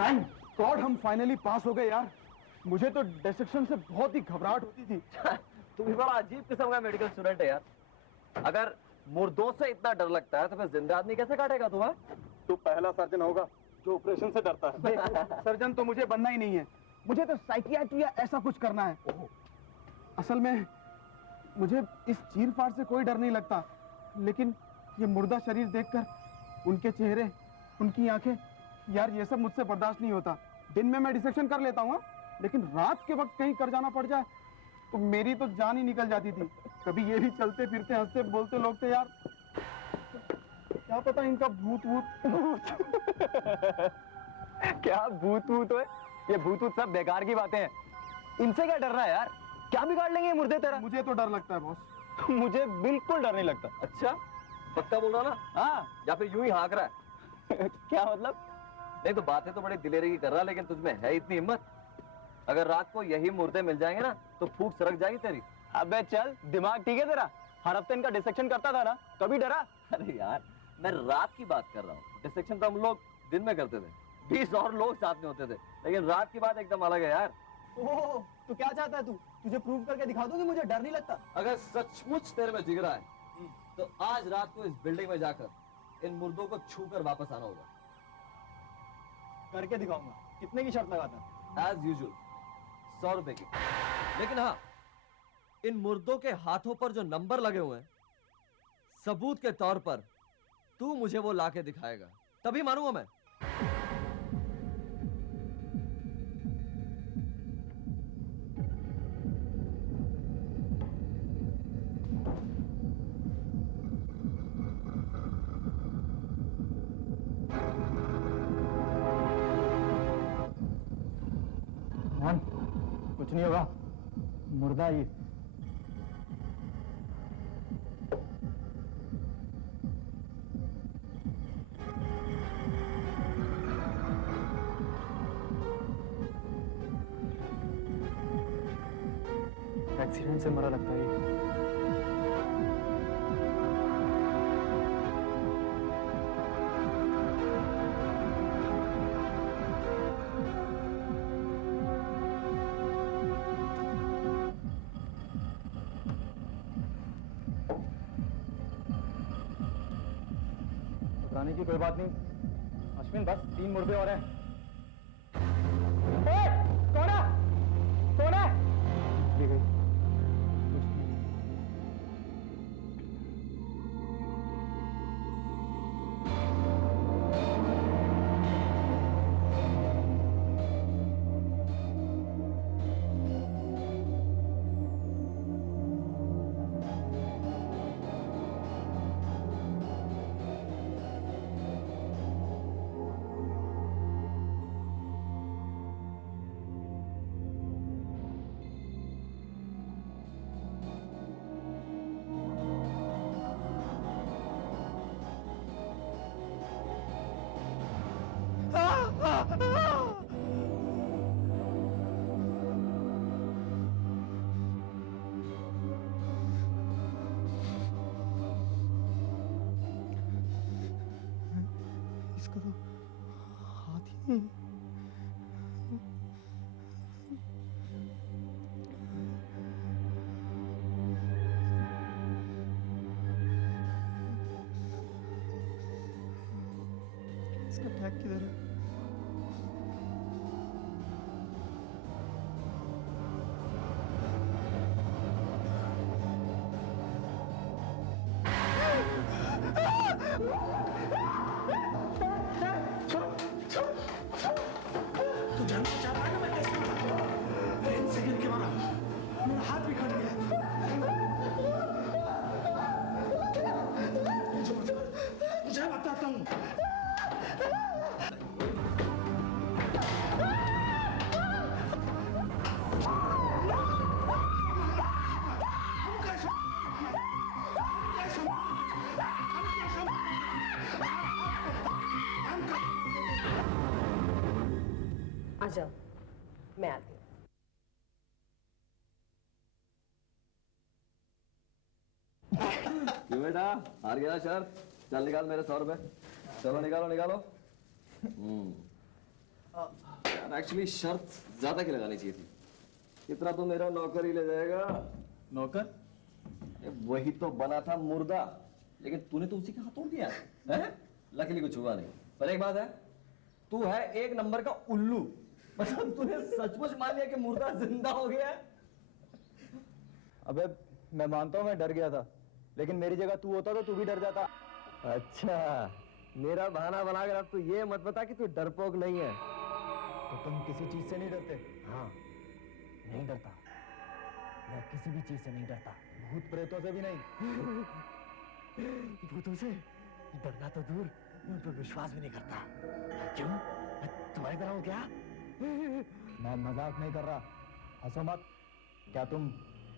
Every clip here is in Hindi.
थैंक गॉड हम फाइनली पास हो गए यार। मुझे तो डिसेक्शन से बहुत ही घबराहट होती थी। तू भी बड़ा अजीब किस्म का मेडिकल स्टूडेंट है यार। अगर मुर्दों से इतना डर लगता है तो फिर जिंदा आदमी कैसे काटेगा तुम्हें? तू पहला सर्जन होगा जो ऑपरेशन से डरता है। सर्जन तो मुझे बनना ही नहीं है, मुझे तो साइकियाट्री या ऐसा कुछ करना है। असल में मुझे इस चीर-फाड़ से कोई डर नहीं लगता, लेकिन ये मुर्दा शरीर देखकर, उनके चेहरे, उनकी आंखें, यार ये सब मुझसे बर्दाश्त नहीं होता। दिन में मैं डिसेक्शन कर लेता हूँ, लेकिन रात के वक्त कहीं कर जाना पड़ जाए तो मेरी तो जान ही निकल जाती थी। कभी ये भी चलते फिरते हंसते बोलते लोग थे यार, क्या पता इनका भूत भूत क्या भूत भूत है? ये भूत भूत सब बेकार की बातें हैं। इनसे क्या डर रहा है यार? क्या बिगाड़ लेंगे ये मुर्दे तेरा? मुझे तो डर लगता है बॉस। मुझे बिल्कुल डर नहीं लगता। अच्छा, पक्का बोल रहा ना? हाँ, या फिर यूं ही हाँक रहा है? क्या मतलब? नहीं तो बातें तो बड़ी दिलेरी की कर रहा, लेकिन तुझमें है इतनी हिम्मत? अगर रात को यही मुर्दे मिल जाएंगे ना तो फूंक सरक जाएगी तेरी। अबे चल, दिमाग ठीक है तेरा? हर हफ्ते इनका डिसेक्शन करता था ना, कभी डरा? अरे यार, मैं रात की बात कर रहा हूँ। डिसेक्शन तो हम लोग दिन में करते थे, 20 और लोग साथ में होते थे, लेकिन रात की बात एकदम अलग है यार। ओह, तो क्या चाहता है तू? तुझे प्रूव करके दिखा दूं कि मुझे डर नहीं लगता। अगर सचमुच तेरे में जिगरा है तो आज रात को इस बिल्डिंग में जाकर इन मुर्दों को छूकर वापस आना होगा। करके दिखाऊंगा। कितने की शर्त लगाता है? एज यूजुअल 100 रुपए की। लेकिन हाँ, इन मुर्दों के हाथों पर जो नंबर लगे हुए हैं, सबूत के तौर पर तू मुझे वो लाके दिखाएगा, तभी मानूंगा मैं। कुछ नहीं होगा, मुर्दा ही। एक्सीडेंट से मरा लगता है ये। घबराने की कोई बात नहीं अश्विन, बस 3 मुर्दे और हैं। कौन है? कौन है? ये गई। इसका तो हाथ ही नहीं। इसका टैग किधर है? तू जानना चाहता है ना मैं कैसे मारा? अरे 1 सेकंड के मारा, मेरा हाथ भी कट गया। मुझे बताता हूँ। आ जाओ, मैं आती हूँ। क्यों बेटा, हार गया शर्त? चल निकाल मेरे 100 रुपए। चलो निकालो निकालो। यार एक्चुअली शर्त ज्यादा की लगानी चाहिए थी। इतना तो मेरा नौकर ही ले जाएगा। नौकर? वही तो बना था मुर्दा, लेकिन तूने तो उसी के हाथ तोड़ दिया है? लकीली कुछ हुआ नहीं। पर एक बात है, तू है एक नंबर का उल्लू। मतलब तूने सचमुच मान लिया कि मुर्दा जिंदा हो गया है। अबे मैं मानता हूँ मैं डर गया था, लेकिन मेरी जगह तू होता तो तू भी डर जाता। अच्छा, मेरा बहाना बनाकर अब तू ये मत बता कि तू डरपोक नहीं है। तो तुम किसी चीज से नहीं डरते? हाँ, नहीं डरता, मैं किसी भी चीज से नहीं डरता, भूत प्रेतों से भी नहीं। भूतों से डरना तो दूर, मैं उन पर विश्वास भी नहीं करता। क्यों? मैं तुम्हारी तरह हूँ क्या? मैं मजाक नहीं कर रहा, हंसो मत। क्या तुम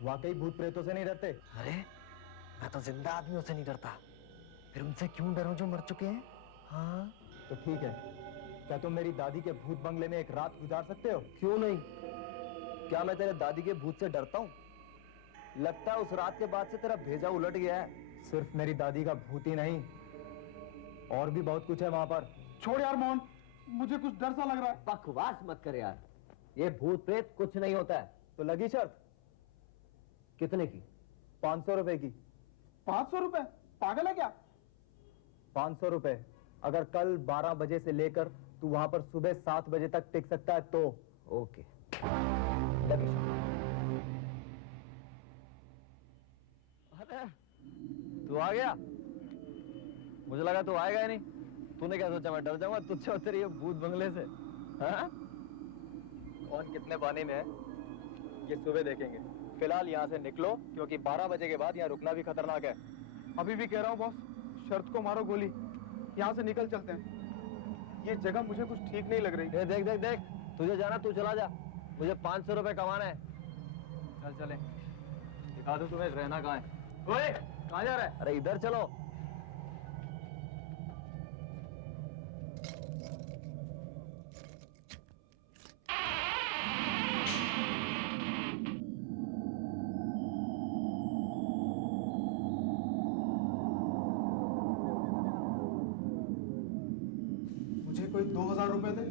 वाकई भूत प्रेतों से नहीं डरते? अरे मैं तो जिंदा आदमियों से नहीं डरता, फिर उनसे क्यों डरूं जो मर चुके हैं? हाँ तो ठीक है, क्या तुम मेरी दादी के भूत बंगले में एक रात गुजार सकते हो? क्यों नहीं? क्या मैं तेरे दादी के भूत से डरता हूँ? लगता है उस रात के बाद से तेरा भेजा उलट गया है। सिर्फ मेरी दादी का भूत ही नहीं, और भी बहुत कुछ है वहां पर। छोड़ यार मोहन, मुझे कुछ डर सा लग रहा है। बकवास मत कर यार, ये भूत प्रेत कुछ नहीं होता है। तो लगी शर्त? कितने की? 500 रुपए की। 500 रुपए? पागल है क्या? 500 रुपए। अगर कल 12 बजे से लेकर तू वहां पर सुबह 7 बजे तक टिक सकता है तो। ओके, लगी शर्त। अरे तू आ गया? मुझे लगा तू आएगा ही नहीं। तूने क्या सोचा मैं डर जाऊंगा तुझसे और तेरे ये भूत बंगले से? हाँ? कौन कितने पानी में है ये सुबह देखेंगे। फिलहाल यहाँ से निकलो, क्योंकि 12 बजे के बाद यहाँ रुकना भी खतरनाक है। अभी भी कह रहा हूँ बॉस, शर्त को मारो गोली, यहाँ से निकल चलते हैं। ये जगह मुझे कुछ ठीक नहीं लग रही। ये देख देख देख, तुझे जाना तू चला जा, मुझे 500 रुपए कमाना है। चल चले, दिखा दूं तुम्हें रहना कहाँ है। ओए, कहाँ जा रहा है? अरे इधर चलो। मुझे कोई 2000 रुपए दे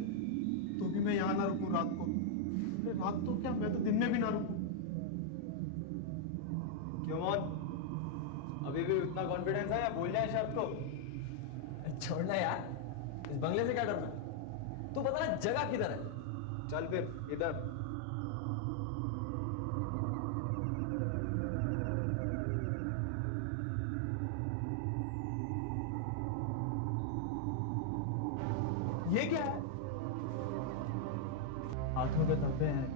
तो भी मैं यहाँ ना रुकूं रात को। अरे रात तो क्या, मैं तो दिन में भी ना रुकूं। क्यों मोहन, अभी भी उतना कॉन्फिडेंस है या भूल जाए शर्त को? छोड़ना यार, इस बंगले से क्या डरना? तू बता ना जगह किधर है? चल फिर इधर। ये क्या है? हाथों के धब्बे हैं,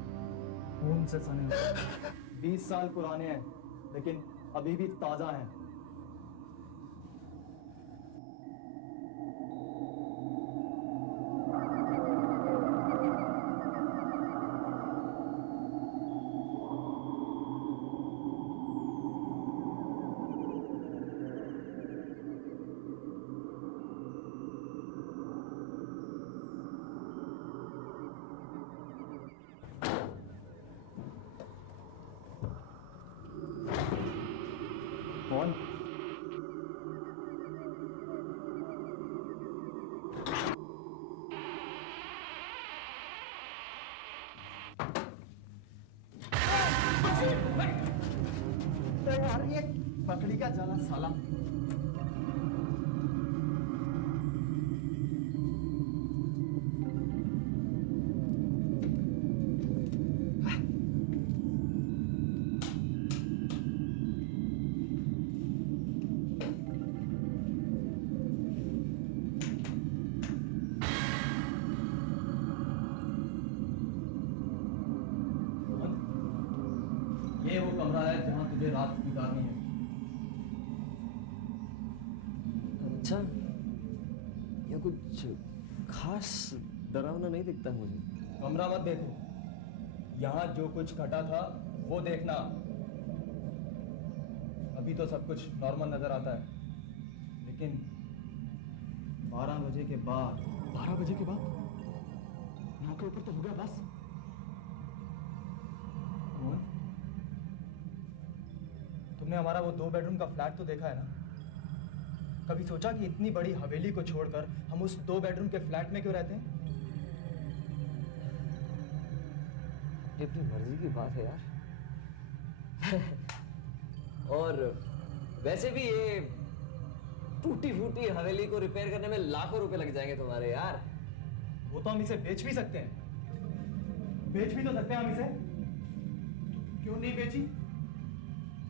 खून से सने हुए। 20 साल पुराने हैं, लेकिन अभी भी ताजा हैं। कौन? यार ये मकड़ी का जाला साला। ये वो कमरा है जहाँ तुझे रात गुजारनी है। अच्छा, ये कुछ खास डरावना नहीं दिखता है मुझे। कमरा मत देखो, यहाँ जो कुछ घटा था वो देखना। अभी तो सब कुछ नॉर्मल नजर आता है, लेकिन 12 बजे के बाद। 12 बजे के बाद 9 के ऊपर तो हो गया बस। मोहन, तुमने हमारा वो 2 बेडरूम का फ्लैट तो देखा है ना? कभी सोचा कि इतनी बड़ी हवेली को छोड़कर हम उस 2 बेडरूम के फ्लैट में क्यों रहते हैं? ये अपनी मर्जी की बात है यार। और वैसे भी ये टूटी फूटी हवेली को रिपेयर करने में लाखों रुपए लग जाएंगे तुम्हारे यार। वो तो हम इसे बेच भी सकते हैं, बेच भी तो सकते हैं हम इसे। क्यों नहीं बेची?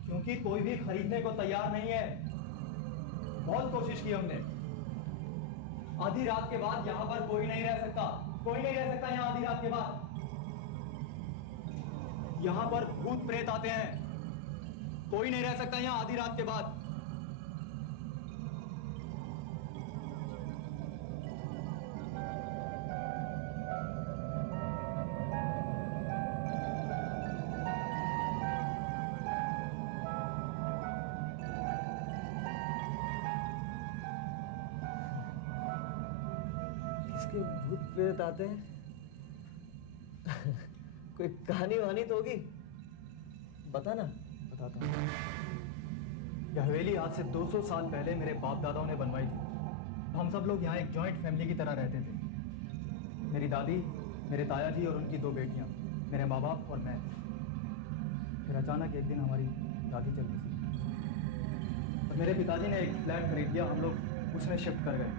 क्योंकि कोई भी खरीदने को तैयार नहीं है। बहुत कोशिश की हमने। आधी रात के बाद यहाँ पर कोई नहीं रह सकता, कोई नहीं रह सकता यहाँ आधी रात के बाद। यहाँ पर भूत प्रेत आते हैं, कोई नहीं रह सकता यहाँ आधी रात के बाद। इसके भूत प्रेत आते हैं? कोई कहानी वहानी तो होगी, बता ना। बताता हूँ। यह हवेली आज से 200 साल पहले मेरे बाप दादाओं ने बनवाई थी। हम सब लोग यहाँ एक जॉइंट फैमिली की तरह रहते थे। मेरी दादी, मेरे ताया जी और उनकी 2 बेटियाँ, मेरे माँ बाप और मैं। फिर अचानक एक दिन हमारी दादी चल बसी और मेरे पिताजी ने एक फ्लैट खरीद लिया। हम लोग उसमें शिफ्ट कर गए।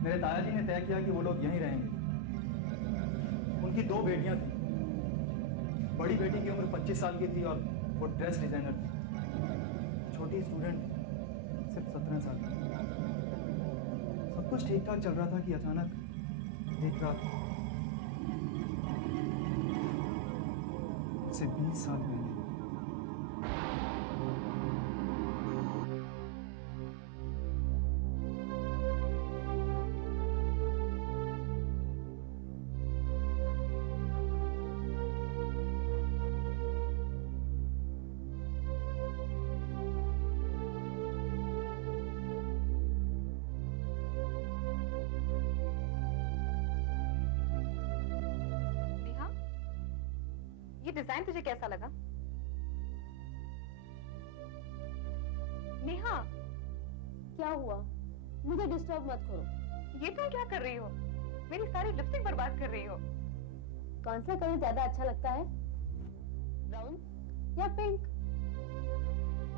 मेरे ताया जी ने तय किया कि वो लोग यहीं रहेंगे। उनकी 2 बेटियाँ थीं। बड़ी बेटी की उम्र 25 साल की थी और वो ड्रेस डिजाइनर थी। छोटी स्टूडेंट सिर्फ 17 साल की। सब कुछ ठीक ठाक चल रहा था कि अचानक एक रात से 20 साल पहले ये डिजाइन तुझे कैसा लगा? नेहा, क्या हुआ? मुझे डिस्टर्ब मत करो। ये तुम क्या कर रही हो? मेरी सारी लिपस्टिक बर्बाद कर रही हो। कौन सा कलर ज्यादा अच्छा लगता है, ब्राउन या पिंक?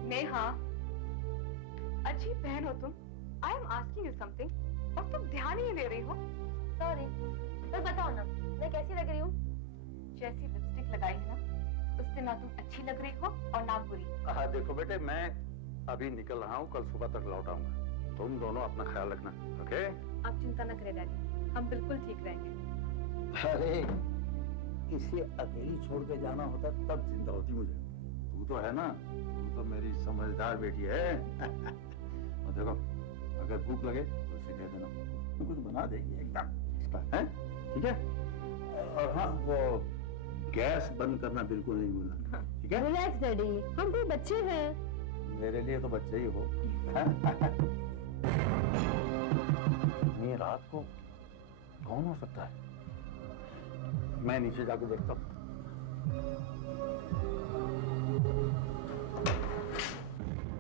नेहा, अजीब बहन हो तुम। I am asking you something और तुम ध्यान ही नहीं दे रही हो। सॉरी, तो बताओ ना मैं कैसी लग रही हूँ? जैसी लिपस्टिक लगाई है ना, उससे ना तुम अच्छी लग रही हो और ना बुरी। हाँ देखो बेटे, मैं अभी निकल रहा हूँ, कल सुबह तक लौट आऊंगा। तुम दोनों अपना ख्याल रखना, ओके? आप चिंता न करें डैडी, हम बिल्कुल ठीक रहेंगे। अरे इसे अकेली छोड़ के जाना होता तब चिंता होती मुझे। तू तो है ना, तू तो मेरी समझदार बेटी है। और देखो, अगर भूख लगे तो उसे दे देना, तो कुछ बना देगी एकदम, है? ठीक है? और हाँ, वो गैस बंद करना बिल्कुल नहीं भूलना, ठीक है? रिलैक्स डैडी, हम कोई बच्चे हैं। मेरे लिए तो बच्चे ही हो। इतनी रात को कौन हो सकता है? मैं नीचे जाके देखता हूँ।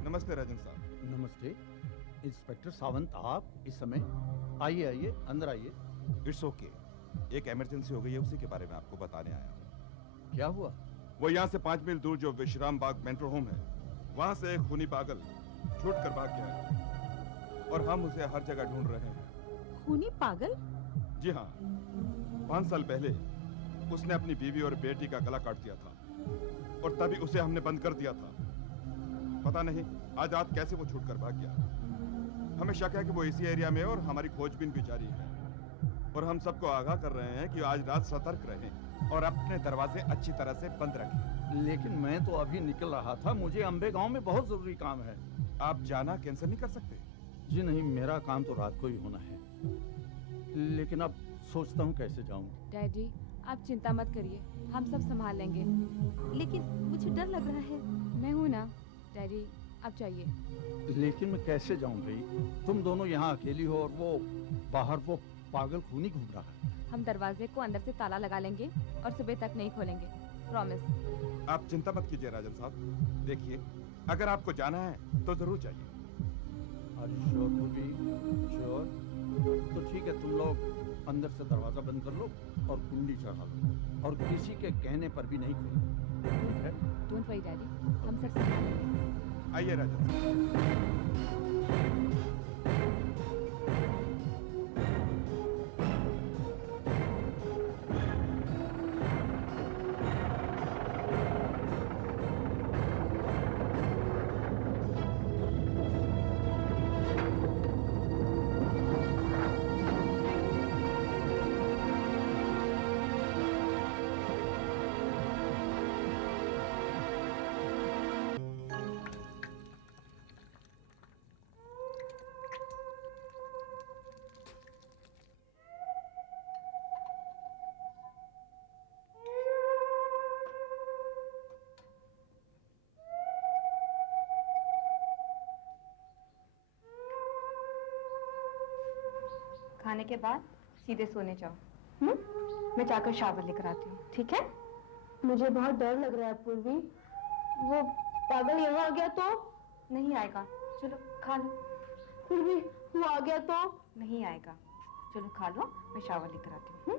नमस्ते राजन साहब। नमस्ते इंस्पेक्टर सावंत, आप इस समय? आइए आइए, अंदर आइए। इट्स ओके, एक इमरजेंसी हो गई है, उसी के बारे में आपको बताने आया हूँ। क्या हुआ? वो यहाँ से 5 मील दूर जो विश्राम बाग मेट्रो होम है, वहाँ से एक खूनी पागल छूट कर भाग गया है और हम उसे हर जगह ढूंढ रहे हैं। खूनी पागल? जी हाँ, 5 साल पहले उसने अपनी बीवी और बेटी का गला काट दिया था और तभी उसे हमने बंद कर दिया था। पता नहीं आज रात कैसे वो छूट कर भाग गया। हमें शक है कि वो इसी एरिया में, और हमारी खोजबीन भी जारी है। और हम सबको आगाह कर रहे हैं कि आज रात सतर्क रहें और अपने दरवाजे अच्छी तरह से बंद रखें। लेकिन मैं तो अभी निकल रहा था, मुझे अंबे गांव में बहुत जरूरी काम है। आप जाना कैंसिल नहीं कर सकते? जी नहीं, मेरा काम तो रात को ही होना है, लेकिन अब सोचता हूँ कैसे जाऊँ। डैडी आप चिंता मत करिए, हम सब संभाल लेंगे। लेकिन मुझे डर लग रहा है। मैं हूँ ना डैडी, आप जाइए। लेकिन मैं कैसे जाऊँ भाई? तुम दोनों यहाँ अकेली हो और वो बाहर वो पागल खूनी घूम रहा है। हम दरवाजे को अंदर से ताला लगा लेंगे और सुबह तक नहीं खोलेंगे, प्रॉमिस। आप चिंता मत कीजिए राजन साहब। देखिए, अगर आपको जाना है तो जरूर जाइए। Are you sure, Bobby? Sure? तो ठीक है, तुम लोग अंदर से दरवाजा बंद कर लो और कुंडी चढ़ा लो और किसी के कहने पर भी नहीं खोलो। ठीक है? डोंट वरी डैडी, हम सब संभालेंगे। आइए राजा साहब। खाने के बाद सीधे सोने जाओ। मैं जाकर शावर लेकर आती हूँ, ठीक है? मुझे बहुत डर लग रहा है पूर्वी। वो पागल यहाँ आ गया तो? नहीं आएगा, चलो खा लो। पूर्वी वो आ गया तो? नहीं आएगा, चलो खा लो, मैं शावर लेकर आती हूँ।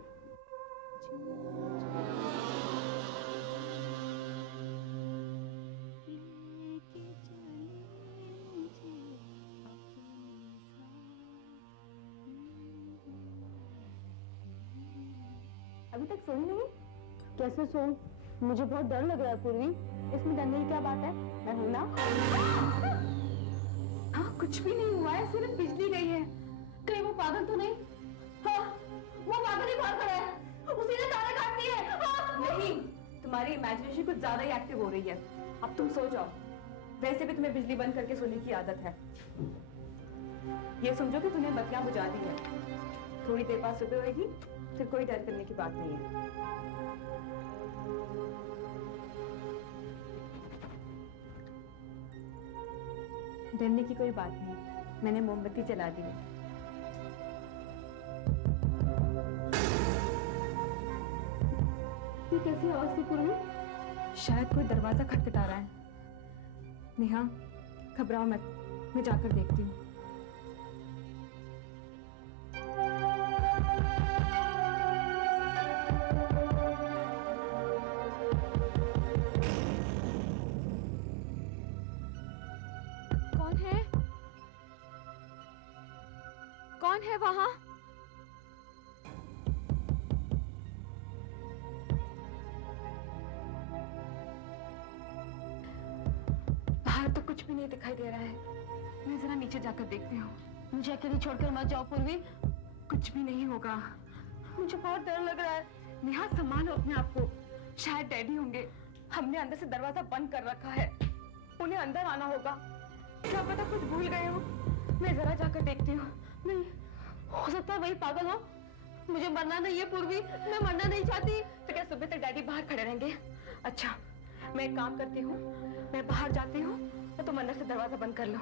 अभी तक सोई नहीं? कैसे सो? मुझे बहुत डर लग रहा है पूर्वी। इसमें डरने की क्या बात है? मैं हूं ना। हाँ, कुछ भी नहीं हुआ है, सिर्फ बिजली गई है। कहीं वो पागल तो नहीं? हाँ, वो पागल ही बाहर खड़ा है। उसी ने तारे काट दिए। हाँ। नहीं, तुम्हारी इमेजिनेशन कुछ ज्यादा ही एक्टिव हो रही है। अब तुम सो जाओ। वैसे भी तुम्हें बिजली बंद करके सोने की आदत है। ये समझो कि तुमने बत्तियां बुझा दी है। थोड़ी देर बाद सुबह होगी, फिर कोई डर करने की बात नहीं है। डरने की कोई बात नहीं, मैंने मोमबत्ती जला दी है। ये कैसी आवाज थी पूर्वी? शायद कोई दरवाजा खटखटा रहा है। नेहा, घबराओ मत, मैं जाकर देखती हूँ। कौन है? कौन है वहां? बाहर तो कुछ भी नहीं दिखाई दे रहा है। मैं जरा नीचे जाकर देखती हूँ। मुझे अकेली छोड़कर मत जाओ पूर्वी। कुछ भी नहीं होगा। मुझे बहुत डर लग रहा है। नेहा, संभालो अपने आप को। शायद डैडी होंगे। हमने अंदर से दरवाजा बंद कर रखा है। उन्हें अंदर आना होगा। क्या पता कुछ भूल गए हो। मैं जरा जाकर देखती हूँ। नहीं, हो सकता है वही पागल हो। मुझे मरना नहीं है पूर्वी, मैं मरना नहीं चाहती। तो क्या सुबह तक डैडी बाहर खड़े रहेंगे? अच्छा, मैं एक काम करती हूँ, मैं बाहर जाती हूँ तो तुम अंदर से दरवाजा बंद कर लो।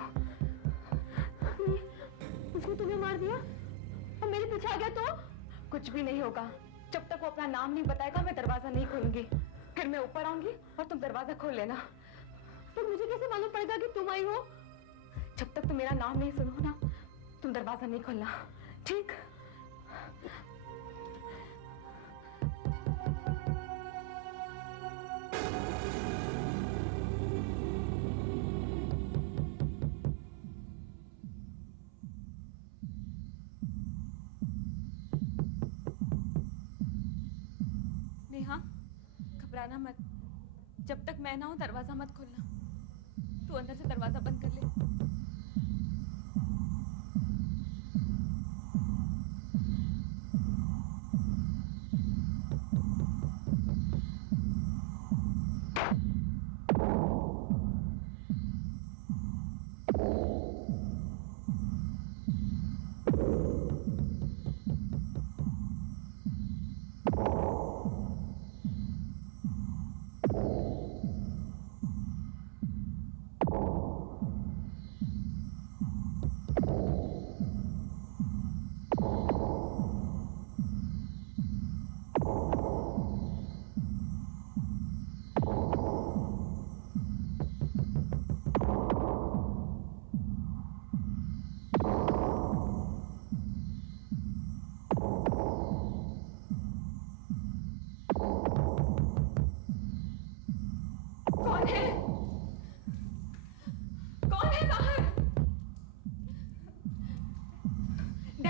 उसने तुम्हें मार दिया और मेरे पीछे आ गया तो? कुछ भी नहीं होगा। जब तक वो अपना नाम नहीं बताएगा, मैं दरवाजा नहीं खोलूंगी। फिर मैं ऊपर आऊंगी और तुम दरवाजा खोल लेना। तो मुझे कैसे मालूम पड़ेगा कि तुम आई हो? जब तक तुम मेरा नाम नहीं सुनो ना, तुम दरवाजा नहीं खोलना, ठीक? नेहा, घबराना मत। जब तक मैं ना हूं, दरवाजा मत खोलना। तू अंदर से दरवाजा बंद कर ले।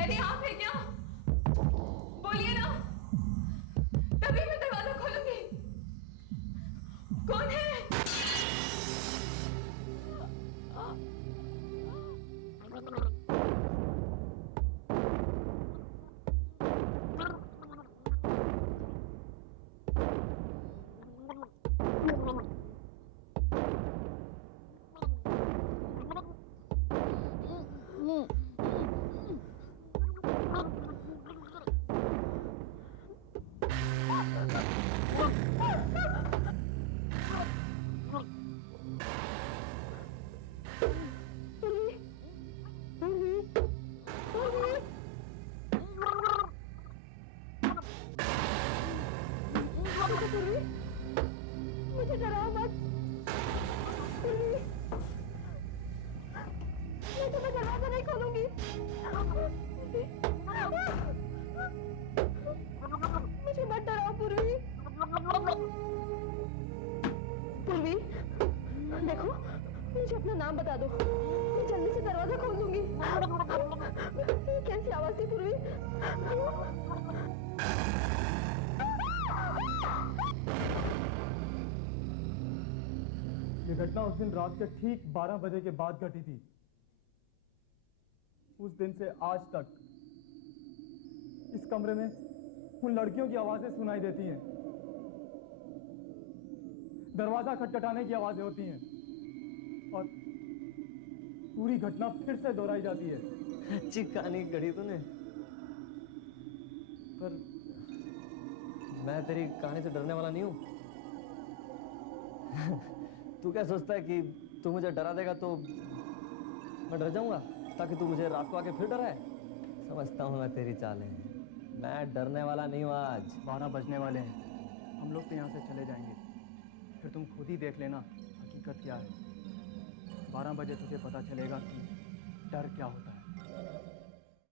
मैंने आप है क्या? बोलिए ना, तभी मैं दरवाजा खोलूंगी। कौन है? मुझे डराओ मत। मैं तुम्हें दरवाजा नहीं खोलूंगी। मुझे मत डराओ पूर्वी। पूर्वी, देखो मुझे अपना नाम बता दो, मैं जल्दी से दरवाजा खोल दूंगी। ये कैसी आवाज थी पूर्वी? ये घटना उस दिन रात के ठीक 12 बजे के बाद घटी थी। उस दिन से आज तक इस कमरे में उन लड़कियों की आवाजें सुनाई देती हैं, दरवाजा खटखटाने की आवाजें होती हैं और पूरी घटना फिर से दोहराई जाती है। अच्छी कहानी गढ़ी तूने, पर मैं तेरी कहानी से डरने वाला नहीं हूं। तू क्या सोचता है कि तू मुझे डरा देगा तो मैं डर जाऊंगा ताकि तू मुझे रात को आके फिर डराए? समझता हूं मैं तेरी चालें, मैं डरने वाला नहीं हूं। आज 12 बजने वाले हैं, हम लोग तो यहाँ से चले जाएंगे, फिर तुम खुद ही देख लेना हकीकत क्या है। 12 बजे तुझे पता चलेगा कि डर क्या होता है।